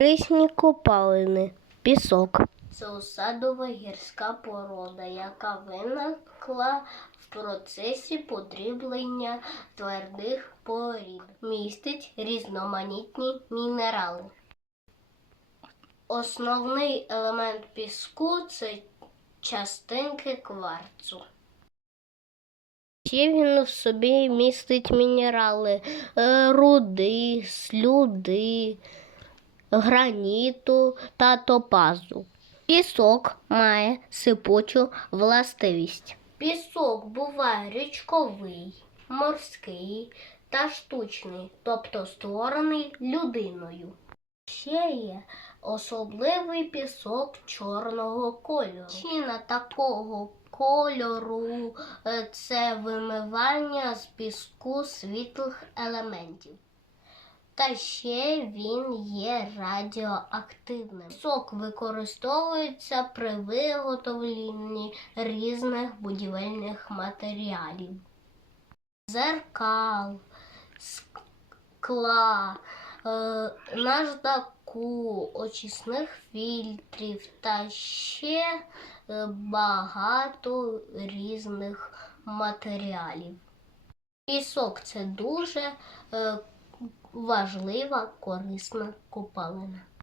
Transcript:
Корисні копалини, пісок. Це осадова гірська порода, яка виникла в процесі подріблення твердих порід. Містить різноманітні мінерали. Основний елемент піску це частинки кварцу. Ще він в собі містить мінерали е, руди, слюди, граніту та топазу. Пісок має сипучу властивість. Пісок буває річковий, морський та штучний, тобто створений людиною. Ще є особливий пісок чорного кольору. Причина такого кольору е, це вимивання з піску світлих елементів. Та ще він є радіоактивним. Пісок використовується при виготовленні різних будівельних матеріалів. Зеркал, скла, е, наждаку, очисних фільтрів та ще е, багато різних матеріалів. Пісок це дуже е, важлива корисна копалина.